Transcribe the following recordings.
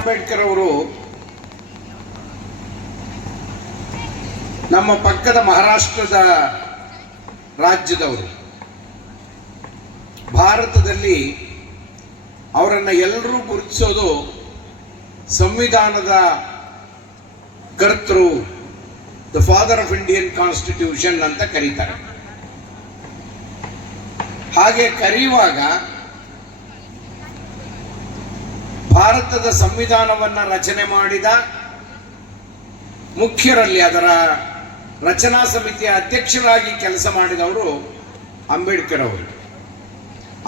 ಅಂಬೇಡ್ಕರ್ ಅವರು ನಮ್ಮ ಪಕ್ಕದ ಮಹಾರಾಷ್ಟ್ರದ ರಾಜ್ಯದವರು. ಭಾರತದಲ್ಲಿ ಅವರನ್ನು ಎಲ್ಲರೂ ಗುರುತಿಸೋದು ಸಂವಿಧಾನದ ಕರ್ತೃ, the father of Indian constitution ಅಂತ ಕರೀತಾರೆ. ಹಾಗೆ ಕರೆಯುವಾಗ ಭಾರತದ ಸಂವಿಧಾನವನ್ನು ರಚನೆ ಮಾಡಿದ ಮುಖ್ಯರಲ್ಲಿ, ಅದರ ರಚನಾ ಸಮಿತಿಯ ಅಧ್ಯಕ್ಷರಾಗಿ ಕೆಲಸ ಮಾಡಿದವರು ಅಂಬೇಡ್ಕರ್ ಅವರು.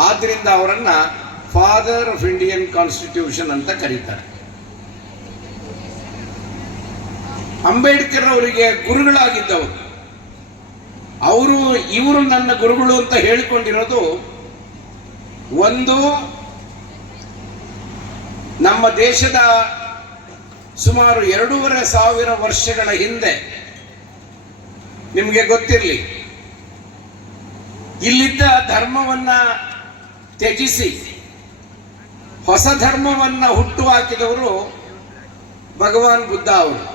ಆದ್ದರಿಂದ ಅವರನ್ನ ಫಾದರ್ ಆಫ್ ಇಂಡಿಯನ್ ಕಾನ್ಸ್ಟಿಟ್ಯೂಷನ್ ಅಂತ ಕರೀತಾರೆ. ಅಂಬೇಡ್ಕರ್ ಅವರಿಗೆ ಗುರುಗಳಾಗಿದ್ದವರು. ಇವರು ನನ್ನ ಗುರುಗಳು ಅಂತ ಹೇಳಿಕೊಂಡಿರೋದು ಒಂದು, ನಮ್ಮ ದೇಶದ ಸುಮಾರು 2,500 ವರ್ಷಗಳ ಹಿಂದೆ, ನಿಮಗೆ ಗೊತ್ತಿರಲಿ, ಇಲ್ಲಿದ್ದ ಧರ್ಮವನ್ನ ತ್ಯಜಿಸಿ ಹೊಸ ಧರ್ಮವನ್ನ ಹುಟ್ಟು ಹಾಕಿದವರು ಭಗವಾನ್ ಬುದ್ಧ ಅವರು.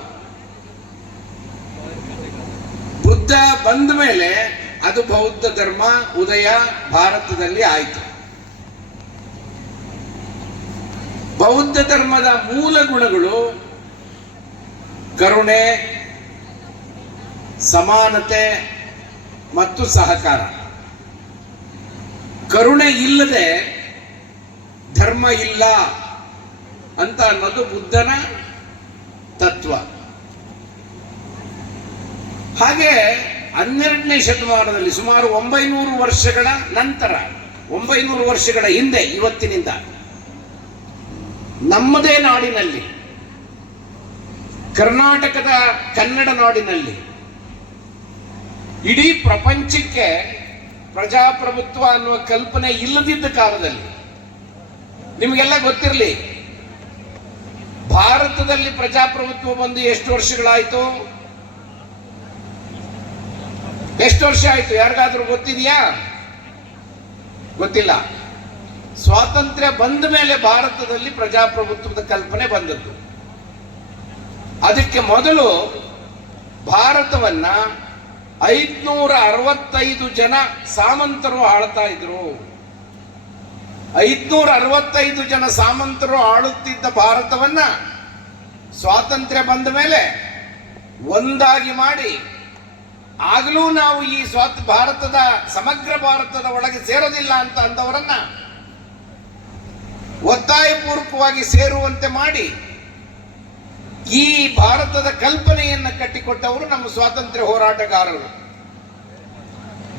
ಬುದ್ಧ ಬಂದ ಮೇಲೆ ಅದು ಬೌದ್ಧ ಧರ್ಮ ಉದಯ ಭಾರತದಲ್ಲಿ ಆಯಿತು. ಬೌದ್ಧ ಧರ್ಮದ ಮೂಲ ಗುಣಗಳು ಕರುಣೆ, ಸಮಾನತೆ ಮತ್ತು ಸಹಕಾರ. ಕರುಣೆ ಇಲ್ಲದೆ ಧರ್ಮ ಇಲ್ಲ ಅಂತ ಅನ್ನೋದು ಬುದ್ಧನ ತತ್ವ. ಹಾಗೆ 12ನೇ ಶತಮಾನದಲ್ಲಿ ಸುಮಾರು 900 ವರ್ಷಗಳ ನಂತರ, 900 ವರ್ಷಗಳ ಹಿಂದೆ, ಇವತ್ತಿನಿಂದ ನಮ್ಮದೇ ನಾಡಿನಲ್ಲಿ, ಕರ್ನಾಟಕದ ಕನ್ನಡ ನಾಡಿನಲ್ಲಿ, ಇಡೀ ಪ್ರಪಂಚಕ್ಕೆ ಪ್ರಜಾಪ್ರಭುತ್ವ ಅನ್ನುವ ಕಲ್ಪನೆ ಇಲ್ಲದಿದ್ದ ಕಾಲದಲ್ಲಿ, ನಿಮಗೆಲ್ಲ ಗೊತ್ತಿರಲಿ, ಭಾರತದಲ್ಲಿ ಪ್ರಜಾಪ್ರಭುತ್ವ ಬಂದು ಎಷ್ಟು ವರ್ಷಗಳಾಯಿತು? ಎಷ್ಟು ವರ್ಷ ಆಯಿತು? ಯಾರಿಗಾದ್ರೂ ಗೊತ್ತಿದೆಯಾ? ಗೊತ್ತಿಲ್ಲ. ಸ್ವಾತಂತ್ರ್ಯ ಬಂದ ಮೇಲೆ ಭಾರತದಲ್ಲಿ ಪ್ರಜಾಪ್ರಭುತ್ವದ ಕಲ್ಪನೆ ಬಂದದ್ದು. ಅದಕ್ಕೆ ಮೊದಲು ಭಾರತವನ್ನ 565 ಜನ ಸಾಮಂತರು ಆಳ್ತಾ ಇದ್ರು. 565 ಜನ ಸಾಮಂತರು ಆಳುತ್ತಿದ್ದ ಭಾರತವನ್ನ ಸ್ವಾತಂತ್ರ್ಯ ಬಂದ ಮೇಲೆ ಒಂದಾಗಿ ಮಾಡಿ, ಆಗಲೂ ನಾವು ಈ ಭಾರತದ ಸಮಗ್ರ ಭಾರತದ ಒಳಗೆ ಸೇರೋದಿಲ್ಲ ಅಂತ ಅಂದವರನ್ನ ಒತ್ತಾಯಪೂರ್ವಕವಾಗಿ ಸೇರುವಂತೆ ಮಾಡಿ ಈ ಭಾರತದ ಕಲ್ಪನೆಯನ್ನ ಕಟ್ಟಿಕೊಟ್ಟವರು ನಮ್ಮ ಸ್ವಾತಂತ್ರ್ಯ ಹೋರಾಟಗಾರರು.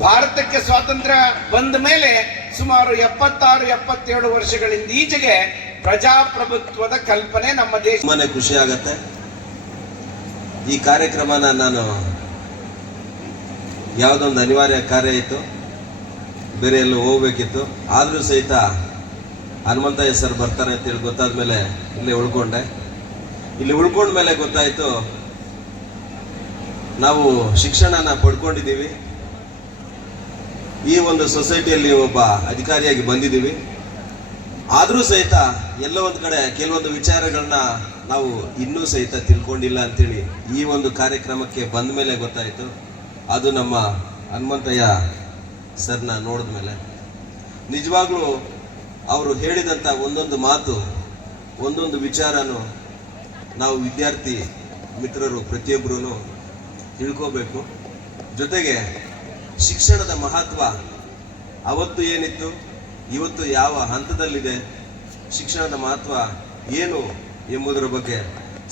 ಭಾರತಕ್ಕೆ ಸ್ವಾತಂತ್ರ್ಯ ಬಂದ ಮೇಲೆ ಸುಮಾರು 76-77 ವರ್ಷಗಳಿಂದ ಈಚೆಗೆ ಪ್ರಜಾಪ್ರಭುತ್ವದ ಕಲ್ಪನೆ ನಮ್ಮ ದೇಶ. ತುಂಬಾನೇ ಖುಷಿ ಆಗತ್ತೆ. ಈ ಕಾರ್ಯಕ್ರಮನ ನಾನು ಯಾವುದೊಂದು ಅನಿವಾರ್ಯ ಕಾರ್ಯ ಇತ್ತು, ಬೇರೆ ಎಲ್ಲೂ ಹೋಗ್ಬೇಕಿತ್ತು, ಆದರೂ ಸಹಿತ ಹನುಮಂತಯ್ಯ ಸರ್ ಬರ್ತಾರೆ ಅಂತೇಳಿ ಗೊತ್ತಾದ ಮೇಲೆ ಇಲ್ಲೇ ಉಳ್ಕೊಂಡೆ. ಇಲ್ಲಿ ಉಳ್ಕೊಂಡ ಮೇಲೆ ಗೊತ್ತಾಯಿತು, ನಾವು ಶಿಕ್ಷಣನ ಪಡ್ಕೊಂಡಿದ್ದೀವಿ, ಈ ಒಂದು ಸೊಸೈಟಿಯಲ್ಲಿ ಒಬ್ಬ ಅಧಿಕಾರಿಯಾಗಿ ಬಂದಿದ್ದೀವಿ. ಆದರೂ ಸಹಿತ ಎಲ್ಲೋ ಒಂದು ಕಡೆ ಕೆಲವೊಂದು ವಿಚಾರಗಳನ್ನ ನಾವು ಇನ್ನೂ ಸಹಿತ ತಿಳ್ಕೊಂಡಿಲ್ಲ ಅಂತೇಳಿ ಈ ಒಂದು ಕಾರ್ಯಕ್ರಮಕ್ಕೆ ಬಂದ ಮೇಲೆ ಗೊತ್ತಾಯಿತು. ಅದು ನಮ್ಮ ಹನುಮಂತಯ್ಯ ಸರ್ನ ನೋಡಿದ ಮೇಲೆ ನಿಜವಾಗ್ಲೂ ಅವರು ಹೇಳಿದಂಥ ಒಂದೊಂದು ಮಾತು, ಒಂದೊಂದು ವಿಚಾರನೂ ನಾವು ವಿದ್ಯಾರ್ಥಿ ಮಿತ್ರರು ಪ್ರತಿಯೊಬ್ಬರೂ ತಿಳ್ಕೋಬೇಕು. ಜೊತೆಗೆ ಶಿಕ್ಷಣದ ಮಹತ್ವ ಅವತ್ತು ಏನಿತ್ತು, ಇವತ್ತು ಯಾವ ಹಂತದಲ್ಲಿದೆ, ಶಿಕ್ಷಣದ ಮಹತ್ವ ಏನು ಎಂಬುದರ ಬಗ್ಗೆ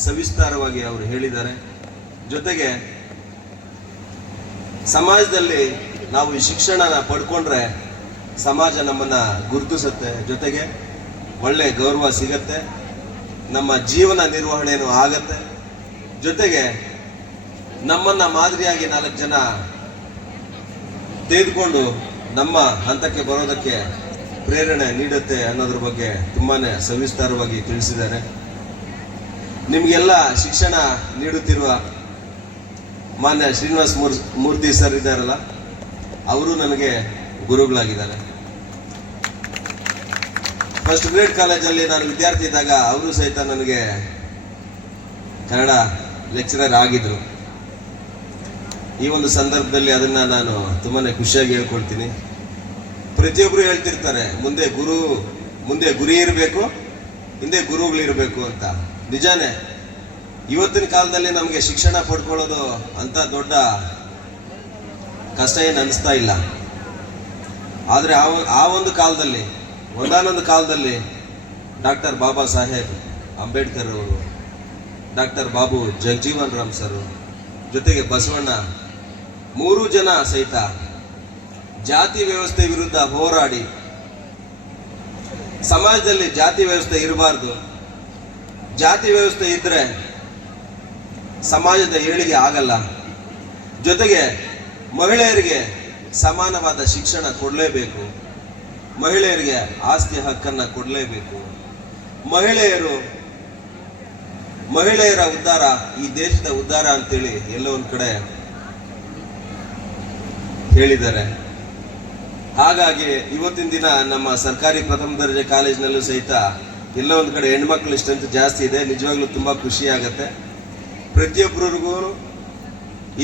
ಸವಿಸ್ತಾರವಾಗಿ ಅವರು ಹೇಳಿದ್ದಾರೆ. ಜೊತೆಗೆ ಸಮಾಜದಲ್ಲಿ ನಾವು ಈ ಶಿಕ್ಷಣನ ಪಡ್ಕೊಂಡ್ರೆ ಸಮಾಜ ನಮ್ಮನ್ನ ಗುರುತಿಸುತ್ತೆ, ಜೊತೆಗೆ ಒಳ್ಳೆ ಗೌರವ ಸಿಗತ್ತೆ, ನಮ್ಮ ಜೀವನ ನಿರ್ವಹಣೆನೂ ಆಗತ್ತೆ, ಜೊತೆಗೆ ನಮ್ಮನ್ನ ಮಾದರಿಯಾಗಿ 4 ಜನ ತೆಗೆದುಕೊಂಡು ನಮ್ಮ ಹಂತಕ್ಕೆ ಬರೋದಕ್ಕೆ ಪ್ರೇರಣೆ ನೀಡುತ್ತೆ ಅನ್ನೋದ್ರ ಬಗ್ಗೆ ತುಂಬಾನೇ ಸವಿಸ್ತಾರವಾಗಿ ತಿಳಿಸಿದ್ದಾರೆ. ನಿಮಗೆಲ್ಲ ಶಿಕ್ಷಣ ನೀಡುತ್ತಿರುವ ಮಾನ್ಯ ಶ್ರೀನಿವಾಸ್ ಮೂರ್ತಿ ಸರ್ ಇದ್ದಾರಲ್ಲ, ಅವರು ನನಗೆ ಗುರುಗಳಾಗಿದ್ದಾರೆ. ಫಸ್ಟ್ ಗ್ರೇಡ್ ಕಾಲೇಜಲ್ಲಿ ನಾನು ವಿದ್ಯಾರ್ಥಿ ಇದ್ದಾಗ ಅವರು ಸಹಿತ ನನಗೆ ಕನ್ನಡ ಲೆಕ್ಚರರ್ ಆಗಿದ್ರು. ಈ ಒಂದು ಸಂದರ್ಭದಲ್ಲಿ ಅದನ್ನ ನಾನು ತುಂಬಾನೇ ಖುಷಿಯಾಗಿ ಹೇಳ್ಕೊಳ್ತೀನಿ. ಪ್ರತಿಯೊಬ್ರು ಹೇಳ್ತಿರ್ತಾರೆ ಮುಂದೆ ಗುರಿ ಇರಬೇಕು, ಹಿಂದೆ ಗುರುಗಳಿರ್ಬೇಕು ಅಂತ. ನಿಜಾನೇ, ಇವತ್ತಿನ ಕಾಲದಲ್ಲಿ ನಮಗೆ ಶಿಕ್ಷಣ ಪಡ್ಕೊಳ್ಳೋದು ಅಂತ ದೊಡ್ಡ ಕಷ್ಟ ಏನು ಅನಿಸ್ತಾ ಇಲ್ಲ. ಆದರೆ ಆ ಒಂದು ಕಾಲದಲ್ಲಿ, ಒಂದಾನೊಂದು ಕಾಲದಲ್ಲಿ ಡಾಕ್ಟರ್ ಬಾಬಾ ಸಾಹೇಬ್ ಅಂಬೇಡ್ಕರ್ ಅವರು, ಡಾಕ್ಟರ್ ಬಾಬು ಜಗಜೀವನ್ ರಾಮ್ ಸರ್ ಜೊತೆಗೆ ಬಸವಣ್ಣ, 3 ಜನ ಸಹಿತ ಜಾತಿ ವ್ಯವಸ್ಥೆ ವಿರುದ್ಧ ಹೋರಾಡಿ ಸಮಾಜದಲ್ಲಿ ಜಾತಿ ವ್ಯವಸ್ಥೆ ಇರಬಾರ್ದು, ಜಾತಿ ವ್ಯವಸ್ಥೆ ಇದ್ರೆ ಸಮಾಜದ ಏಳಿಗೆ ಆಗಲ್ಲ, ಜೊತೆಗೆ ಮಹಿಳೆಯರಿಗೆ ಸಮಾನವಾದ ಶಿಕ್ಷಣ ಕೊಡಲೇಬೇಕು, ಮಹಿಳೆಯರಿಗೆ ಆಸ್ತಿ ಹಕ್ಕನ್ನ ಕೊಡಲೇಬೇಕು, ಮಹಿಳೆಯರ ಉದ್ಧಾರ ಈ ದೇಶದ ಉದ್ಧಾರ ಅಂತೇಳಿ ಎಲ್ಲೋ ಒಂದ್ ಕಡೆ ಹೇಳಿದ್ದಾರೆ. ಹಾಗಾಗಿ ಇವತ್ತಿನ ದಿನ ನಮ್ಮ ಸರ್ಕಾರಿ ಪ್ರಥಮ ದರ್ಜೆ ಕಾಲೇಜಿನಲ್ಲೂ ಸಹಿತ ಎಲ್ಲೋ ಒಂದ್ ಕಡೆ ಹೆಣ್ಮಕ್ಳು ಸ್ಟ್ರೆಂತ್ ಜಾಸ್ತಿ ಇದೆ. ನಿಜವಾಗ್ಲೂ ತುಂಬಾ ಖುಷಿ ಆಗತ್ತೆ. ಪ್ರತಿಯೊಬ್ಬರಿಗೂ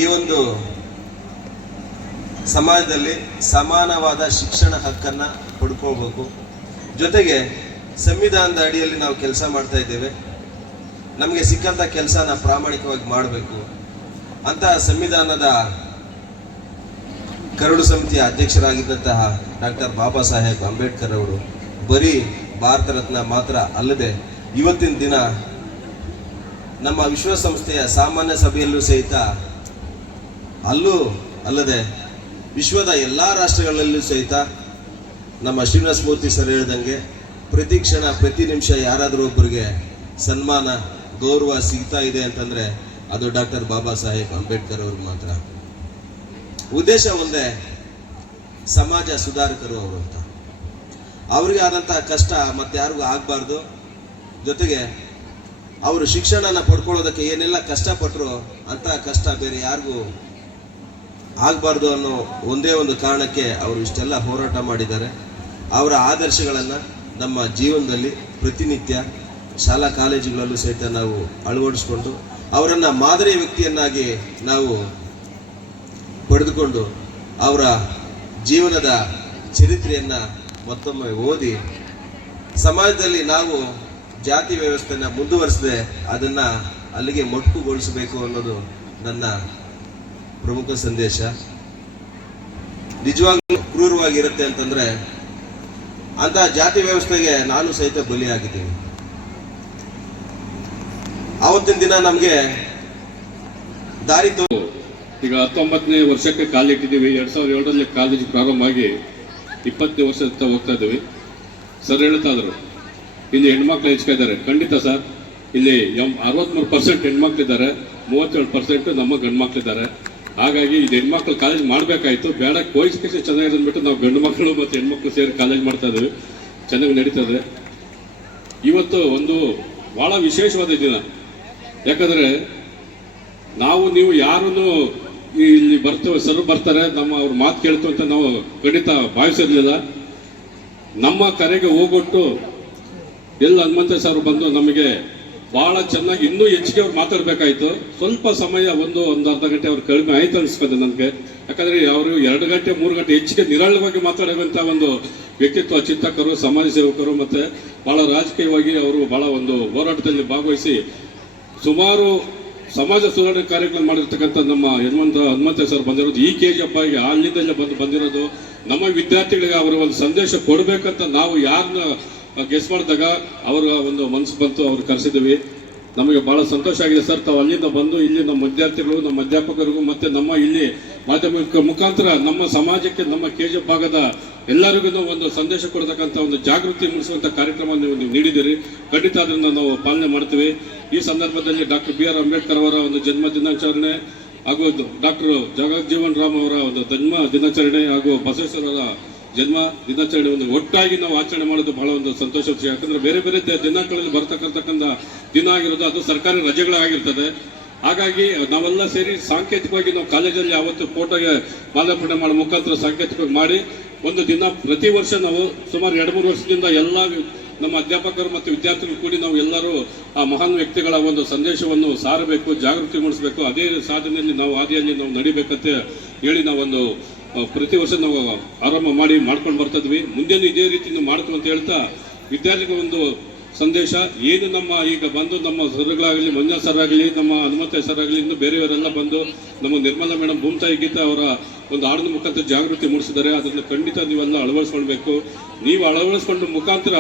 ಈ ಒಂದು ಸಮಾಜದಲ್ಲಿ ಸಮಾನವಾದ ಶಿಕ್ಷಣ ಹಕ್ಕನ್ನ ಪಡ್ಕೋಬೇಕು. ಜೊತೆಗೆ ಸಂವಿಧಾನದ ಅಡಿಯಲ್ಲಿ ನಾವು ಕೆಲಸ ಮಾಡ್ತಾ ಇದ್ದೇವೆ. ನಮಗೆ ಸಿಕ್ಕಂತ ಕೆಲಸನ ಪ್ರಾಮಾಣಿಕವಾಗಿ ಮಾಡಬೇಕು ಅಂತ ಸಂವಿಧಾನದ ಕರಡು ಸಮಿತಿಯ ಅಧ್ಯಕ್ಷರಾಗಿದ್ದಂತಹ ಡಾಕ್ಟರ್ ಬಾಬಾ ಸಾಹೇಬ್ ಅಂಬೇಡ್ಕರ್ ಅವರು ಬರೀ ಭಾರತ ರತ್ನ ಮಾತ್ರ ಅಲ್ಲದೆ ಇವತ್ತಿನ ದಿನ ನಮ್ಮ ವಿಶ್ವಸಂಸ್ಥೆಯ ಸಾಮಾನ್ಯ ಸಭೆಯಲ್ಲೂ ಸಹಿತ ಅಲ್ಲೂ ಅಲ್ಲದೆ ವಿಶ್ವದ ಎಲ್ಲಾ ರಾಷ್ಟ್ರಗಳಲ್ಲೂ ಸಹಿತ ನಮ್ಮ ಶ್ರೀನಿವಾಸ ಮೂರ್ತಿ ಸರ್ ಹೇಳ್ದಂಗೆ ಪ್ರತಿ ಕ್ಷಣ ಪ್ರತಿ ನಿಮಿಷ ಯಾರಾದರೂ ಒಬ್ಬರಿಗೆ ಸನ್ಮಾನ ಗೌರವ ಸಿಗ್ತಾ ಇದೆ ಅಂತಂದ್ರೆ ಅದು ಡಾಕ್ಟರ್ ಬಾಬಾ ಸಾಹೇಬ್ ಅಂಬೇಡ್ಕರ್ ಅವ್ರಿಗೆ ಮಾತ್ರ. ಉದ್ದೇಶ ಒಂದೇ, ಸಮಾಜ ಸುಧಾರಕರು ಅವರು ಅಂತ. ಅವ್ರಿಗೆ ಆದಂತಹ ಕಷ್ಟ ಮತ್ತೆ ಯಾರಿಗೂ ಆಗ್ಬಾರ್ದು. ಜೊತೆಗೆ ಅವರು ಶಿಕ್ಷಣನ ಪಡ್ಕೊಳ್ಳೋದಕ್ಕೆ ಏನೆಲ್ಲ ಕಷ್ಟಪಟ್ಟರು ಅಂತ ಕಷ್ಟ ಬೇರೆ ಯಾರಿಗೂ ಆಗ್ಬಾರ್ದು ಅನ್ನೋ ಒಂದೇ ಒಂದು ಕಾರಣಕ್ಕೆ ಅವರು ಇಷ್ಟೆಲ್ಲ ಹೋರಾಟ ಮಾಡಿದ್ದಾರೆ. ಅವರ ಆದರ್ಶಗಳನ್ನು ನಮ್ಮ ಜೀವನದಲ್ಲಿ ಪ್ರತಿನಿತ್ಯ ಶಾಲಾ ಕಾಲೇಜುಗಳಲ್ಲೂ ಸಹಿತ ನಾವು ಅಳವಡಿಸ್ಕೊಂಡು ಅವರನ್ನ ಮಾದರಿ ವ್ಯಕ್ತಿಯನ್ನಾಗಿ ನಾವು ಪಡೆದುಕೊಂಡು ಅವರ ಜೀವನದ ಚರಿತ್ರೆಯನ್ನ ಮತ್ತೊಮ್ಮೆ ಓದಿ ಸಮಾಜದಲ್ಲಿ ನಾವು ಜಾತಿ ವ್ಯವಸ್ಥೆನ ಮುಂದುವರಿಸದೆ ಅದನ್ನ ಅಲ್ಲಿಗೆ ಮೊಟಕುಗೊಳಿಸಬೇಕು ಅನ್ನೋದು ನನ್ನ ಪ್ರಮುಖ ಸಂದೇಶ. ನಿಜವಾಗ್ಲೂ ಕ್ರೂರವಾಗಿರುತ್ತೆ ಅಂತಂದ್ರೆ ಅಂತ ಜಾತಿ ವ್ಯವಸ್ಥೆಗೆ ನಾನು ಸಹಿತ ಬಲಿಯಾಗಿದ್ದೀನಿ. ಆವತ್ತಿನ ದಿನ ನಮಗೆ ದಾರಿ ಈಗ 19ನೇ ವರ್ಷಕ್ಕೆ ಕಾಲಿಟ್ಟಿದ್ದೀವಿ. 2007ರಲ್ಲಿ ಕಾಲೇಜ್ ಪ್ರಾರಂಭ ಆಗಿ 20ನೇ ವರ್ಷ ಹೋಗ್ತಾ ಇದ್ದೀವಿ. ಸರ್ ಹೇಳ್ತಾ ಇದ್ರು ಇಲ್ಲಿ ಹೆಣ್ಮಕ್ಳು ಹೆಚ್ಚಿಗೆ ಇದ್ದಾರೆ. ಖಂಡಿತ ಸರ್, ಇಲ್ಲಿ 63% ಹೆಣ್ಮಕ್ಳಿದ್ದಾರೆ, 37% ನಮ್ಮ ಗಂಡು ಮಕ್ಳಿದ್ದಾರೆ. ಹಾಗಾಗಿ ಇದು ಹೆಣ್ಮಕ್ಳು ಕಾಲೇಜ್ ಮಾಡಬೇಕಾಯ್ತು. ಬೇಡ, ಕೋಎಜುಕೇಶನ್ ಚೆನ್ನಾಗಿದೆ ಅಂದ್ಬಿಟ್ಟು ನಾವು ಗಂಡು ಮಕ್ಕಳು ಮತ್ತು ಹೆಣ್ಮಕ್ಳು ಸೇರಿ ಕಾಲೇಜ್ ಮಾಡ್ತಾ ಇದ್ದೀವಿ. ಚೆನ್ನಾಗಿ ನಡೀತದೆ. ಇವತ್ತು ಒಂದು ಬಹಳ ವಿಶೇಷವಾದ ದಿನ. ಯಾಕಂದ್ರೆ ನೀವು ಯಾರನ್ನು ಇಲ್ಲಿ ಬರ್ತೇವೆ, ಸರ್ ಬರ್ತಾರೆ, ಅವ್ರ ಮಾತು ಕೇಳ್ತು ಅಂತ ನಾವು ಖಂಡಿತ ಭಾವಿಸಿರ್ಲಿಲ್ಲ. ನಮ್ಮ ಕರೆಗೆ ಹೋಗೊಟ್ಟು ಹನುಮಂತ ಸರ್ ಬಂದು ನಮಗೆ ಬಹಳ ಚೆನ್ನಾಗಿ ಇನ್ನೂ ಹೆಚ್ಚಿಗೆ ಅವ್ರು ಮಾತಾಡ್ಬೇಕಾಯ್ತು. ಸ್ವಲ್ಪ ಸಮಯ ಒಂದು ಅರ್ಧ ಗಂಟೆ ಅವ್ರು ಕಡಿಮೆ ಆಯ್ತು ಅನ್ಸ್ಕೊಂಡೆ ನನಗೆ. ಯಾಕಂದ್ರೆ ಅವರು 2 ಗಂಟೆ 3 ಗಂಟೆ ಹೆಚ್ಚಿಗೆ ನಿರಾಳವಾಗಿ ಮಾತಾಡುವಂತ ಒಂದು ವ್ಯಕ್ತಿತ್ವ, ಚಿಂತಕರು, ಸಮಾಜ ಸೇವಕರು, ಮತ್ತೆ ಬಹಳ ರಾಜಕೀಯವಾಗಿ ಅವರು ಬಹಳ ಒಂದು ಹೋರಾಟದಲ್ಲಿ ಭಾಗವಹಿಸಿ ಸುಮಾರು ಸಮಾಜ ಸುಧಾರಣೆ ಕಾರ್ಯಕ್ರಮ ಮಾಡಿರ್ತಕ್ಕಂಥ ನಮ್ಮ ಹನುಮಂತ ಸರ್ ಬಂದಿರೋದು ಈ KGF ಆಗಿ ಅಲ್ಲಿಂದಲೇ ಬಂದಿರೋದು. ನಮ್ಮ ವಿದ್ಯಾರ್ಥಿಗಳಿಗೆ ಅವರ ಒಂದು ಸಂದೇಶ ಕೊಡ್ಬೇಕಂತ ನಾವು ಯಾರನ್ನ ಗೆಸ್ ಮಾಡಿದಾಗ ಅವರ ಒಂದು ಮನಸ್ಸು ಬಂತು, ಅವ್ರು ಕರೆಸಿದ್ವಿ. ನಮಗೆ ಬಹಳ ಸಂತೋಷ ಆಗಿದೆ ಸರ್. ತಾವು ಅಲ್ಲಿಂದ ಬಂದು ಇಲ್ಲಿ ನಮ್ಮ ವಿದ್ಯಾರ್ಥಿಗಳು, ನಮ್ಮ ಅಧ್ಯಾಪಕರಿಗೂ ಮತ್ತೆ ನಮ್ಮ ಇಲ್ಲಿ ಮಾಧ್ಯಮಿಕ ಮುಖಾಂತರ ನಮ್ಮ ಸಮಾಜಕ್ಕೆ, ನಮ್ಮ KGF ಭಾಗದ ಎಲ್ಲರಿಗೂ ಒಂದು ಸಂದೇಶ ಕೊಡ್ತಕ್ಕಂಥ ಒಂದು ಜಾಗೃತಿ ಮೂಡಿಸುವಂತ ಕಾರ್ಯಕ್ರಮ ನೀವು ನೀಡಿದ್ದೀರಿ. ಖಂಡಿತ ಅದನ್ನು ನಾವು ಪಾಲನೆ ಮಾಡ್ತೀವಿ. ಈ ಸಂದರ್ಭದಲ್ಲಿ ಡಾಕ್ಟರ್ BR ಅಂಬೇಡ್ಕರ್ ಅವರ ಒಂದು ಜನ್ಮ ದಿನಾಚರಣೆ ಹಾಗೂ ಡಾಕ್ಟರ್ ಜಗಜೀವನ್ ರಾಮ್ ಅವರ ಒಂದು ಜನ್ಮ ದಿನಾಚರಣೆ ಹಾಗೂ ಬಸವೇಶ್ವರರ ಜನ್ಮ ದಿನಾಚರಣೆ ಒಂದು ಒಟ್ಟಾಗಿ ನಾವು ಆಚರಣೆ ಮಾಡೋದು ಬಹಳ ಒಂದು ಸಂತೋಷ ವಿಷಯ. ಯಾಕಂದ್ರೆ ಬೇರೆ ಬೇರೆ ದಿನಾಂಕಗಳಲ್ಲಿ ಬರ್ತಕ್ಕಂಥ ದಿನ ಆಗಿರೋದು ಅದು ಸರ್ಕಾರಿ ರಜೆಗಳಾಗಿರ್ತದೆ. ಹಾಗಾಗಿ ನಾವೆಲ್ಲ ಸೇರಿ ಸಾಂಕೇತಿಕವಾಗಿ ನಾವು ಕಾಲೇಜಲ್ಲಿ ಅವತ್ತು ಫೋಟೋಗೆ ಮಾಲಾರ್ಪಣೆ ಮಾಡೋ ಮುಖಾಂತರ ಸಾಂಕೇತಿಕವಾಗಿ ಮಾಡಿ ಒಂದು ದಿನ ಪ್ರತಿ ವರ್ಷ ನಾವು ಸುಮಾರು 2-3 ವರ್ಷದಿಂದ ಎಲ್ಲ ನಮ್ಮ ಅಧ್ಯಾಪಕರು ಮತ್ತು ವಿದ್ಯಾರ್ಥಿಗಳು ಕೂಡಿ ನಾವು ಎಲ್ಲರೂ ಆ ಮಹಾನ್ ವ್ಯಕ್ತಿಗಳ ಒಂದು ಸಂದೇಶವನ್ನು ಸಾರಬೇಕು, ಜಾಗೃತಿ ಮೂಡಿಸಬೇಕು, ಅದೇ ಸಾಧನೆಯಲ್ಲಿ ನಾವು ಹಾದಿಯಲ್ಲಿ ನಾವು ನಡಿಬೇಕಂತ ಹೇಳಿ ನಾವೊಂದು ಪ್ರತಿ ವರ್ಷ ನಾವು ಆರಂಭ ಮಾಡ್ಕೊಂಡು ಬರ್ತಿದ್ವಿ. ಮುಂದೇನು ಇದೇ ರೀತಿ ನಾವು ಮಾಡ್ತೀವಿ ಅಂತ ಹೇಳ್ತಾ ವಿದ್ಯಾರ್ಥಿಗಳ ಒಂದು ಸಂದೇಶ ಏನು ನಮ್ಮ ಈಗ ಬಂದು ನಮ್ಮ ಸರ್ಗಳಾಗಲಿ, ಮಂಜುನಾಥ್ ಸರ್ ಆಗಲಿ, ನಮ್ಮ ಹನುಮಂತಯ್ಯ ಸರ್ ಆಗಲಿ, ಇನ್ನು ಬೇರೆಯವರೆಲ್ಲ ಬಂದು ನಮ್ಮ ನಿರ್ಮಲಾ ಮೇಡಮ್, ಭೂಮಿತಾಯಿ ಗೀತಾ ಅವರ ಒಂದು ಹಾಡಿನ ಮುಖಾಂತರ ಜಾಗೃತಿ ಮೂಡಿಸಿದ್ದಾರೆ. ಅದನ್ನು ಖಂಡಿತ ನೀವೆಲ್ಲ ಅಳವಡಿಸ್ಕೊಳ್ಬೇಕು. ನೀವು ಅಳವಡಿಸ್ಕೊಂಡ ಮುಖಾಂತರ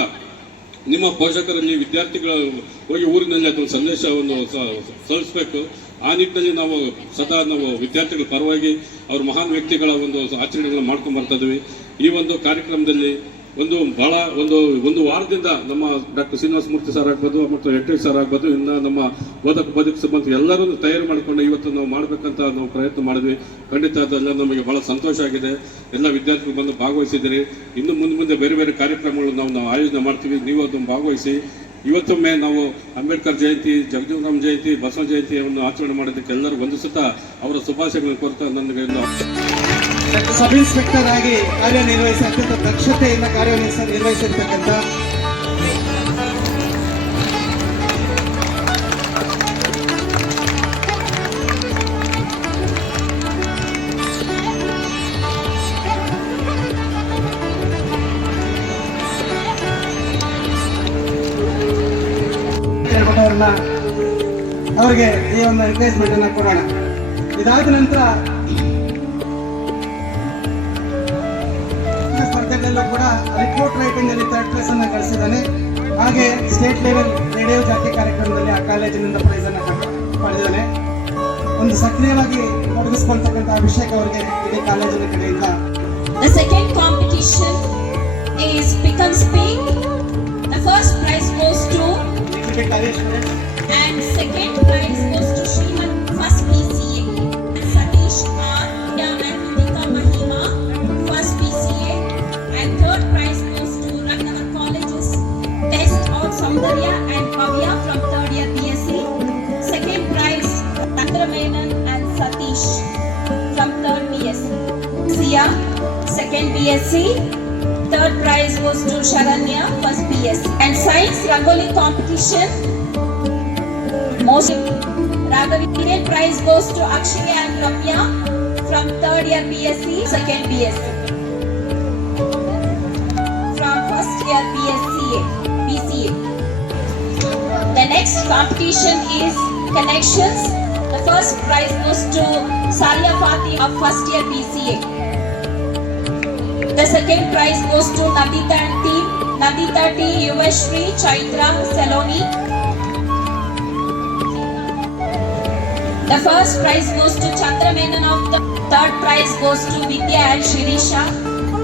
ನಿಮ್ಮ ಪೋಷಕರಲ್ಲಿ ವಿದ್ಯಾರ್ಥಿಗಳ ಹೋಗಿ ಊರಿನಲ್ಲಿ ಅದೊಂದು ಸಂದೇಶವನ್ನು ಸಲ್ಲಿಸಬೇಕು. ಆ ನಿಟ್ಟಿನಲ್ಲಿ ನಾವು ಸದಾ ನಾವು ವಿದ್ಯಾರ್ಥಿಗಳ ಪರವಾಗಿ ಅವ್ರ ಮಹಾನ್ ವ್ಯಕ್ತಿಗಳ ಒಂದು ಆಚರಣೆಗಳನ್ನ ಮಾಡ್ಕೊಂಡು ಬರ್ತಾ ಇದ್ವಿ. ಈ ಒಂದು ಕಾರ್ಯಕ್ರಮದಲ್ಲಿ ಒಂದು ವಾರದಿಂದ ನಮ್ಮ ಡಾಕ್ಟರ್ ಶ್ರೀನಿವಾಸ ಮೂರ್ತಿ ಸರ್ ಆಗ್ಬೋದು ಮತ್ತು ವೆಂಕಟೇಶ್ ಸರ್ ಆಗ್ಬೋದು, ಇನ್ನು ನಮ್ಮ ಬದುಕು ಸಂಬಂಧ ಎಲ್ಲರೂ ತಯಾರು ಮಾಡಿಕೊಂಡು ಇವತ್ತು ನಾವು ಮಾಡಬೇಕಂತ ನಾವು ಪ್ರಯತ್ನ ಮಾಡಿದ್ವಿ. ಖಂಡಿತ ಅದೆಲ್ಲ ನಮಗೆ ಬಹಳ ಸಂತೋಷ ಆಗಿದೆ. ಎಲ್ಲ ವಿದ್ಯಾರ್ಥಿಗಳು ಬಂದು ಭಾಗವಹಿಸಿದ್ದೀರಿ. ಇನ್ನು ಮುಂದೆ ಬೇರೆ ಬೇರೆ ಕಾರ್ಯಕ್ರಮಗಳು ನಾವು ಆಯೋಜನೆ ಮಾಡ್ತೀವಿ. ನೀವು ಅದನ್ನು ಭಾಗವಹಿಸಿ. ಇವತ್ತೊಮ್ಮೆ ನಾವು ಅಂಬೇಡ್ಕರ್ ಜಯಂತಿ, ಜಗಜೀವರಾಮ್ ಜಯಂತಿ, ಬಸವ ಜಯಂತಿಯನ್ನು ಆಚರಣೆ ಮಾಡೋದಕ್ಕೆ ಎಲ್ಲರೂ ಒಂದು ಸುತ್ತ ಅವರ ಶುಭಾಶಯಗಳನ್ನು ಕೋರ್ತಾ ನನಗೆ ಸಬ್ ಇನ್ಸ್ಪೆಕ್ಟರ್ ಆಗಿ ಕಾರ್ಯನಿರ್ವಹಿಸಿ ಅತ್ಯಂತ ದಕ್ಷತೆಯಿಂದ ಕಾರ್ಯನಿರ್ವಹಿಸಿರ್ತಕ್ಕಂಥ ಅವರಿಗೆ ಈ ಒಂದು ಎನ್ಕರೇಜ್ಮೆಂಟ್ ಅನ್ನ ಕೊಡೋಣ. ಇದಾದ ನಂತರ ಸ್ಪರ್ಧೆಗಳಲ್ಲೂ ಕೂಡ ರಿಪೋರ್ಟ್ ರೈಟಿಂಗ್ ಅಲ್ಲಿ 3rd ಪ್ಲೇಸ್ ಅನ್ನ ಗಳಿಸಿದ್ದಾನೆ. ಹಾಗೆ ಸ್ಟೇಟ್ ಲೆವೆಲ್ ರೇಡಿಯೋ ಜಾತಿ ಕಾರ್ಯಕ್ರಮದಲ್ಲಿ ಆ ಕಾಲೇಜಿನಿಂದ ಪ್ರೈಸ್ ಅನ್ನ ಪಡೆದಿದ್ದಾನೆ. ಒಂದು ಸಕ್ರಿಯವಾಗಿ ತೊಡಗಿಸಿಕೊಳ್ತಕ್ಕಂಥ ಅಭಿಷೇಕ್ ಅವರಿಗೆ ಇಡೀ ಕಾಲೇಜಿನ ಕಡೆಯಿಂದ. The second competition is Pick and Speak. The first prize goes to and second prize goes to Shriman first PCA and Satish R and Ritika Mahima first PCA, and third prize goes to Raghunath College's Best of Saundarya and Bhavya from 3rd year BSc. Second prize Chandra Menon and Satish from 3rd BSc. Sia second BSc. Third prize goes to Sharanya first BSc. And science Rangoli competition, most Raghavian prize goes to Akshay and Ramya from 3rd year BSc, second BSc. From first year BCA. The next competition is Connections. The first prize goes to Saria Fatima of first year BCA. The second prize goes to Nadita T, Yuvashri, Chaitra, Saloni. The first prize goes to Chandra Menon of the third prize goes to Vidya and Shirisha,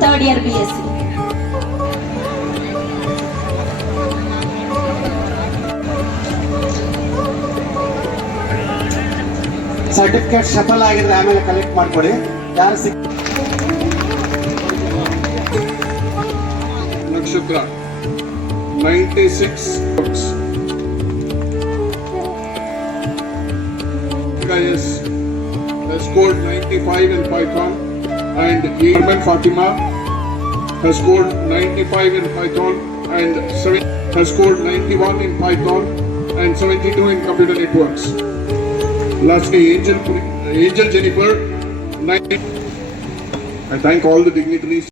3rd year BSc. Certificate shuffle ಆಗಿದ್ರೆ ಆಮೇಲೆ collect ಮಾಡ್ಕೊಳ್ಳಿ. ಯಾರು Nakshatra 96 books. Guys has scored 95 in Python, and Herman Fatima has scored 95 in Python and has scored 91 in Python and 72 in computer networks. Lastly, Angel Jennifer 90. I thank all the dignitaries.